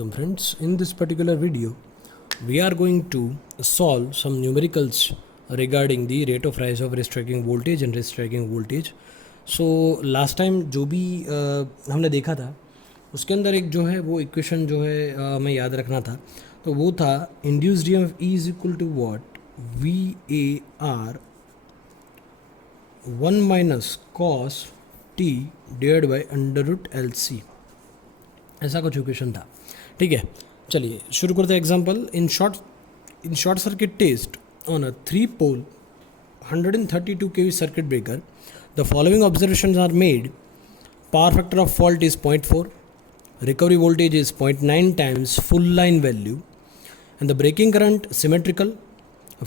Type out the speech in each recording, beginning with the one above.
Welcome friends. In this particular video, we are going to solve some numericals regarding the rate of rise of rest striking voltage and rest striking voltage. So last time जो भी हमने देखा था उसके अंदर एक जो है वो इक्वेशन जो है हमें याद रखना था, तो वो था induced EMF E is equal to what VAR 1 minus cos T divide by under root LC, ऐसा कुछ इक्वेशन था. ठीक है, चलिए शुरू करते हैं example. In short circuit test on a 3 pole 132 kV circuit breaker, the following observations are made. Power factor of fault is 0.4, recovery voltage is 0.9 times full line value, and the breaking current symmetrical.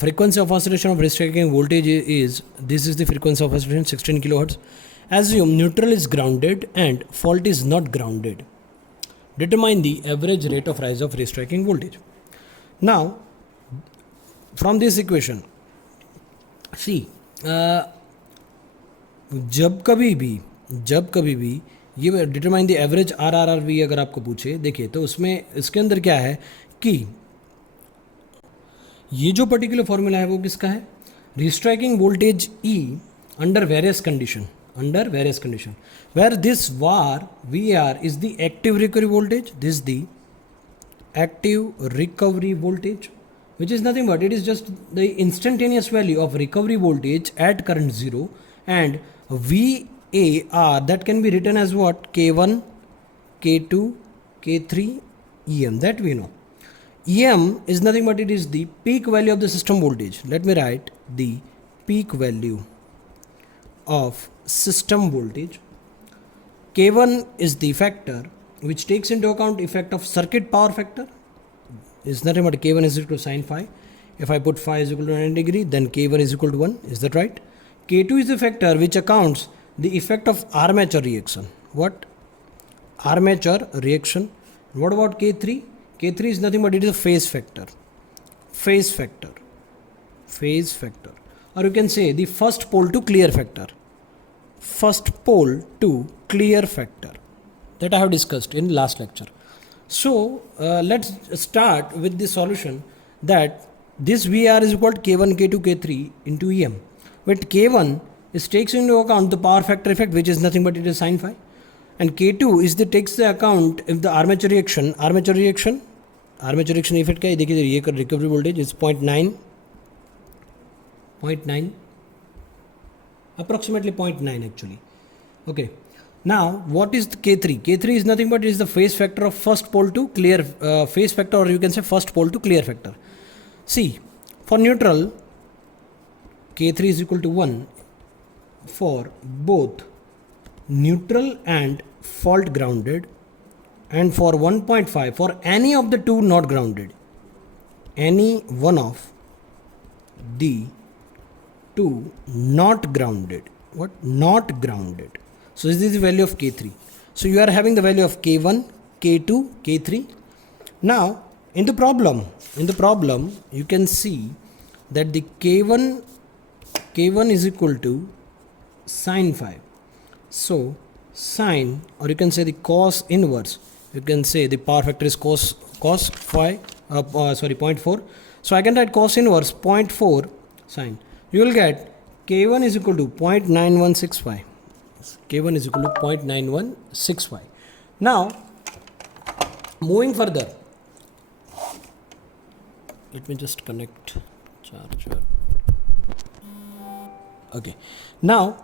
Frequency of oscillation of rest striking voltage is, this is the frequency of oscillation, 16 kilohertz. Assume neutral is grounded and fault is not grounded. Determine the average rate of rise of rest striking voltage. Now, from this equation, see, जब कभी भी ये determine the average RRRV अगर आपको पूछे, देखिए तो उसमें इसके अंदर क्या है कि ये जो पर्टिकुलर फॉर्मूला है वो किसका है, restriking voltage E under various condition, where this VR is the active recovery voltage, this is the active recovery voltage, which is nothing but it is just the instantaneous value of recovery voltage at current 0, and VAR that can be written as what, K1, K2, K3, EM, that we know. EM is nothing but it is the peak value of the system voltage. Let me write the peak value of system voltage. K1 is the factor which takes into account effect of circuit power factor, is nothing but K1 is equal to sin phi. If I put phi is equal to 90 degree, then K1 is equal to 1. Is that right? K2 is the factor which accounts the effect of armature reaction. What? Armature reaction. What about K3? K3 is nothing but it is a phase factor. Or you can say the first pole to clear factor. That I have discussed in last lecture. So let's start with the solution that this VR is equal to K1, K2, K3 into EM. But K1 is takes into account the power factor effect, which is nothing but it is sin phi, and K2 is the takes the account if the armature reaction effect क्या है, देखिए ये recovery voltage is 0.9, approximately 0.9 actually. Okay, now what is the K3? K3 is nothing but it is the phase factor of first pole to clear phase factor, or you can say first pole to clear factor. See, for neutral K3 is equal to 1 for both neutral and fault grounded, and for 1.5 for any of the two not grounded, any one of the two not grounded. What? Not grounded. So this is the value of K3. So you are having the value of K1, K2, K3. Now in the problem you can see that the K1 is equal to sin phi. So sin, or you can say the cos inverse, you can say the power factor is cos phi 0.4. So I can write cos inverse 0.4 sin. You will get K1 is equal to 0.916 phi. Now moving further, let me just connect charger. Okay, now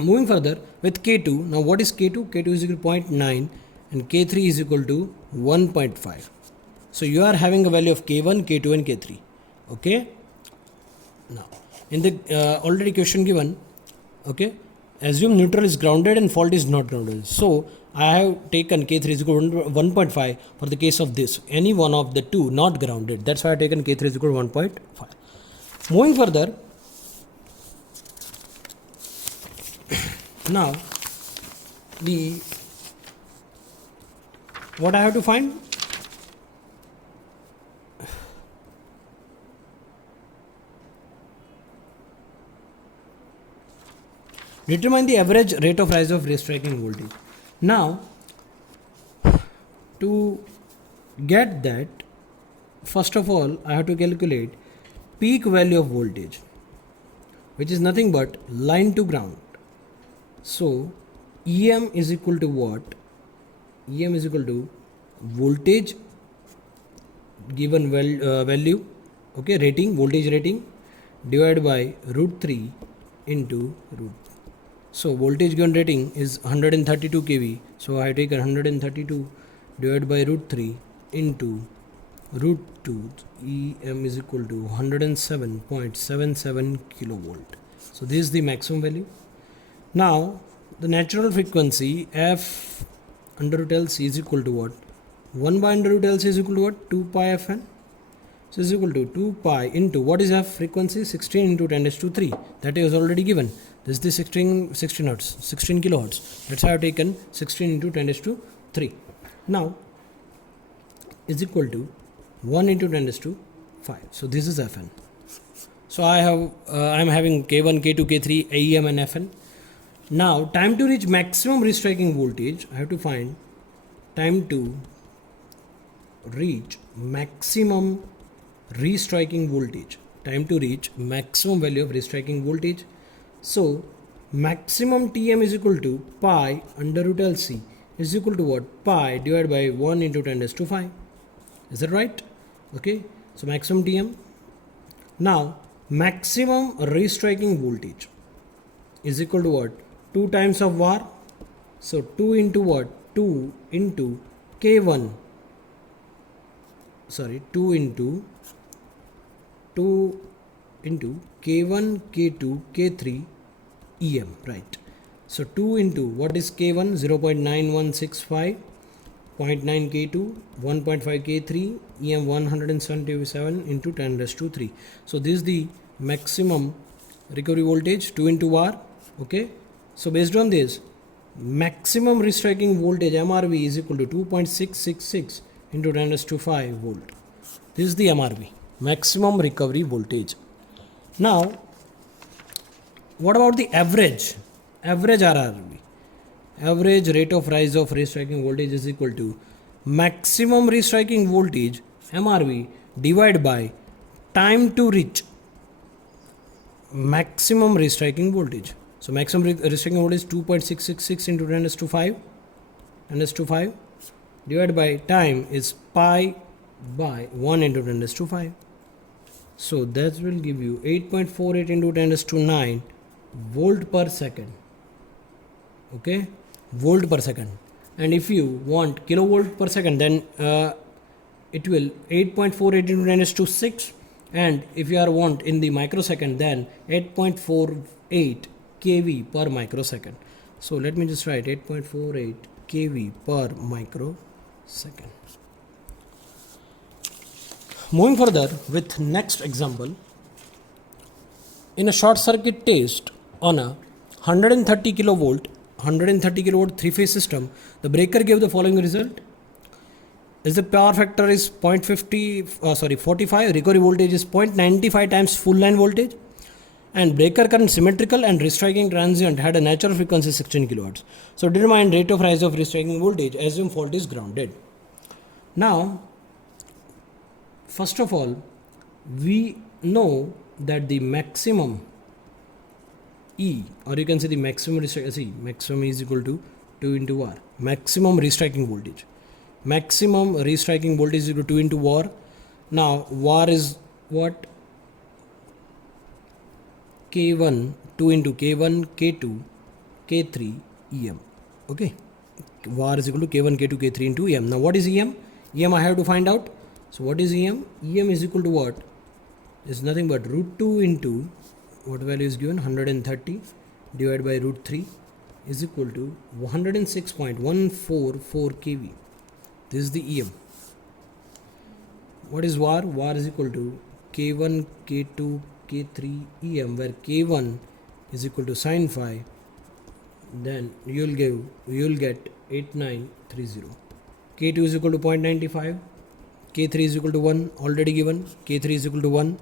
moving further with K2. Now what is K2? K2 is equal to 0.9 and K3 is equal to 1.5. So you are having a value of K1, K2 and K3. Okay, now in the already question given, okay, assume neutral is grounded and fault is not grounded. So I have taken K3 is equal to 1.5 for the case of this, any one of the two not grounded. That's why I have taken K3 is equal to 1.5. Moving further, now what I have to find? Determine the average rate of rise of rest striking voltage. Now To get that, first of all, I have to calculate peak value of voltage, which is nothing but line to ground. So EM is equal to what? EM is equal to voltage given value, okay, rating, voltage rating, divided by root 3 into root. So voltage given rating is 132 kV. So I take 132 divided by root 3 into root 2. EM is equal to 107.77 kilovolt. So this is the maximum value. Now the natural frequency F under root LC is equal to what? 1 by under root LC is equal to what? 2 pi Fn. So is equal to 2 pi into what is F frequency? 16 into 10 raised to 3. That is already given. This is the 16 hertz, 16 kilohertz. That's why I have taken 16 into 10 raised to 3. Now is equal to 1 into 10 raised to 5. So this is Fn. So I am having K1, K2, K3, AEM and Fn. Now time to reach maximum restriking voltage, I have to find time to reach maximum restriking voltage. Time to reach maximum value of restriking voltage. So maximum Tm is equal to pi under root LC is equal to what? Pi divided by 1 into 10 raised to 5. Is that right? Okay. So maximum Tm. Now maximum restriking voltage is equal to what? 2 times of var. So 2 into what? 2 into K1. Sorry, 2 into K1, K2, K3, EM, right? So 2 into what is K1? 0.9165, 0.9 K2, 1.5 K3, EM 177 into 10 raised to 3. So this is the maximum recovery voltage, 2 into var, okay? So based on this, maximum restriking voltage MRV is equal to 2.666 into 10 raised to 5 volt. This is the MRV, maximum recovery voltage. Now what about the average RRV? Average rate of rise of restriking voltage is equal to maximum restriking voltage MRV divided by time to reach maximum restriking voltage. So maximum restriking voltage is 2.666 into 10 raised to 5, 10 raised to 5 divided by time is pi by 1 into 10 raised to 5. So that will give you 8.48 into 10 raised to 9 volt per second. Okay, volt per second. And if you want kilovolt per second, then it will 8.48 into 10 raised to 6. And if you are want in the microsecond, then 8.48 kV per microsecond. So let me just write 8.48 kV per microsecond. Moving further with next example, in a short circuit test on a 130 kilovolt 3-phase system, the breaker gave the following result. Is the power factor is 45, recovery voltage is 0.95 times full line voltage, and breaker current symmetrical and restriking transient had a natural frequency 16 kHz. So determine rate of rise of restriking voltage, assume fault is grounded. Now first of all, we know that the maximum E, or you can say the maximum maximum is equal to 2 into R, maximum restriking voltage. Maximum restriking voltage is equal to 2 into var. Now var is what? K1, 2 into K1, K2, K3, EM. Okay, var is equal to K1, K2, K3 into EM. Now what is EM? EM I have to find out. So what is EM? EM is equal to what? Is nothing but root 2 into what value is given? 130 divided by root 3 is equal to 106.144 kV. This is the EM. What is var? var is equal to K1, K2, K3, EM, where K1 is equal to sin phi. Then you will get 8930. K2 is equal to 0.95. K3 is equal to 1, already given. K3 is equal to 1.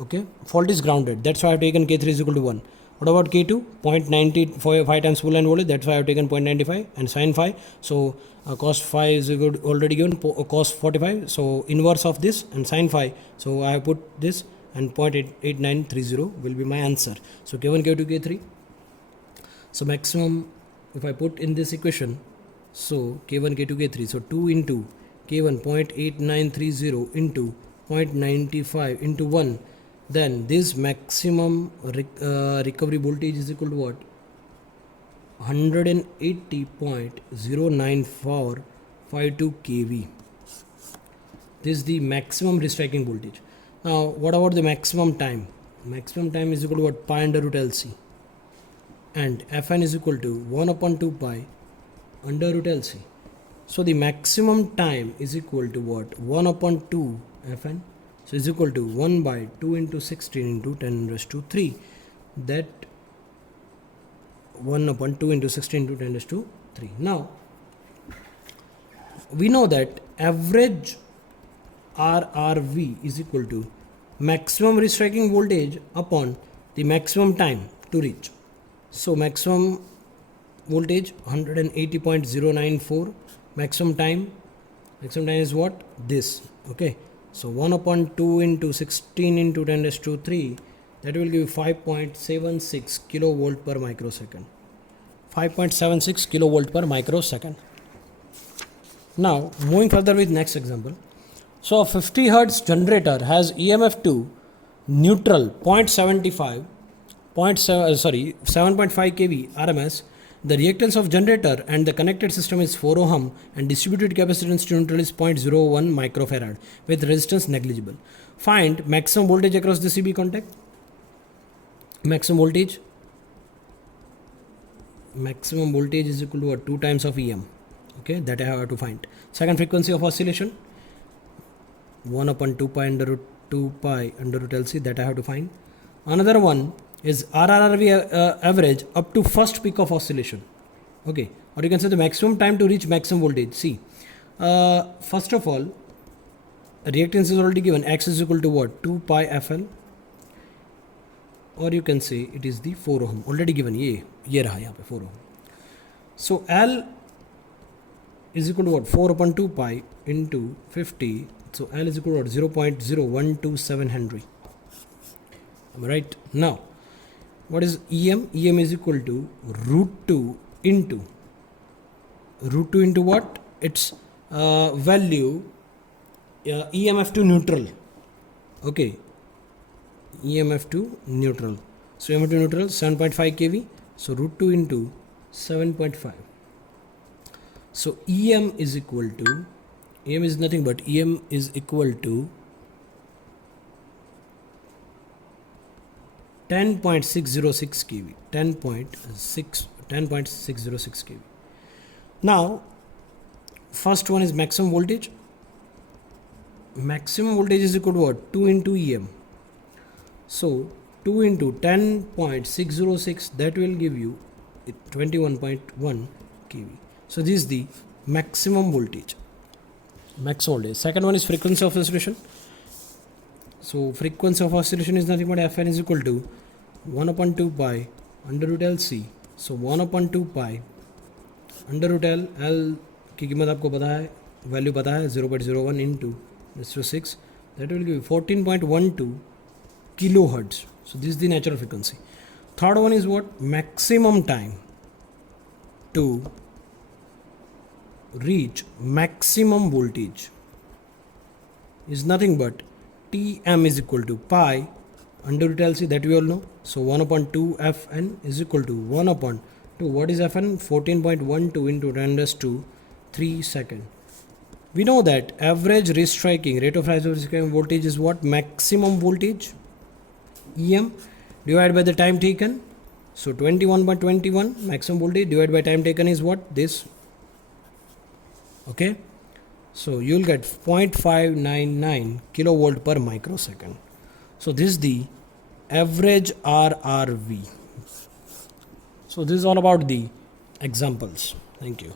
Okay, fault is grounded. That's why I have taken K3 is equal to 1. What about K2? 0.95 times full line voltage. That's why I've taken 0.95 and sin phi. So cos phi is already given, cos 45. So inverse of this and sin phi. So I have put this and 0.8930 will be my answer. So K1, K2, K3. So maximum, if I put in this equation, so K1, K2, K3. So 2 into K1 0.8930 into 0.95 into 1. Then this maximum recovery voltage is equal to what? 180.09452 kV. This is the maximum restriking voltage. Now what about the maximum time? Maximum time is equal to what? Pi under root LC, and Fn is equal to 1 upon 2 pi under root LC. So the maximum time is equal to what? 1 upon 2 Fn. So is equal to 1 by 2 into 16 into 10 raised to 3. That 1 upon 2 into 16 into 10 raised to 3. Now we know that average RRV is equal to maximum restriking voltage upon the maximum time to reach. So maximum voltage 180.094, maximum time is what? This. Okay, so 1 upon 2 into 16 into 10 raised to 3, that will give 5.76 kilovolt per microsecond. 5.76 kilovolt per microsecond. Now moving further with next example. So a 50 hertz generator has EMF2 neutral 7.5 kV RMS. The reactance of generator and the connected system is 4 ohm and distributed capacitance to neutral is 0.01 microfarad with resistance negligible. Find maximum voltage across the CB contact. Maximum voltage is equal to 2 times of EM. Okay, that I have to find. Second, frequency of oscillation 1 upon 2 pi under root 2 pi under root LC, that I have to find. Another one is RRV average up to first peak of oscillation. Okay, or you can say the maximum time to reach maximum voltage. See, first of all, reactance is already given. X is equal to what? 2 pi FL, or you can say it is the 4 ohm already given. ये रहा यहाँ पे 4 ohm. So L is equal to what? 4 upon 2 pi into 50. So L is equal to what? 0.0127 Henry. Am I right? Now what is EM? EM is equal to root 2 into what? Its value, EMF2 neutral. Okay, EMF2 neutral. So EMF2 neutral 7.5 kV. So root 2 into 7.5. So EM is equal to, EM is nothing but EM is equal to 10.606 kV. 10.606 kV. Now first one is maximum voltage. Maximum voltage is equal to what? 2 into EM. So 2 into 10.606, that will give you 21.1 kV. So this is the maximum voltage. Second one is frequency of oscillation. So frequency of oscillation is nothing but Fn is equal to 1 upon 2 pi under root LC. So 1 upon 2 pi under root L की कीमत आपको पता है, value पता है 0.01 into 6, that will give 14.12 kilohertz. So this is the natural frequency. Third one is what? Maximum time to reach maximum voltage is nothing but Tm is equal to pi under root LC, that we all know. So 1 upon 2 Fn is equal to 1 upon 2. What is Fn? 14.12 into 10 raised to 3 second. We know that average restriking rate of rise of restriking voltage is what? Maximum voltage, EM, divided by the time taken. So 21.21 maximum voltage divided by time taken is what? This. Okay, so you will get 0.599 kilovolt per microsecond. So this is the average RRV. So this is all about the examples. Thank you.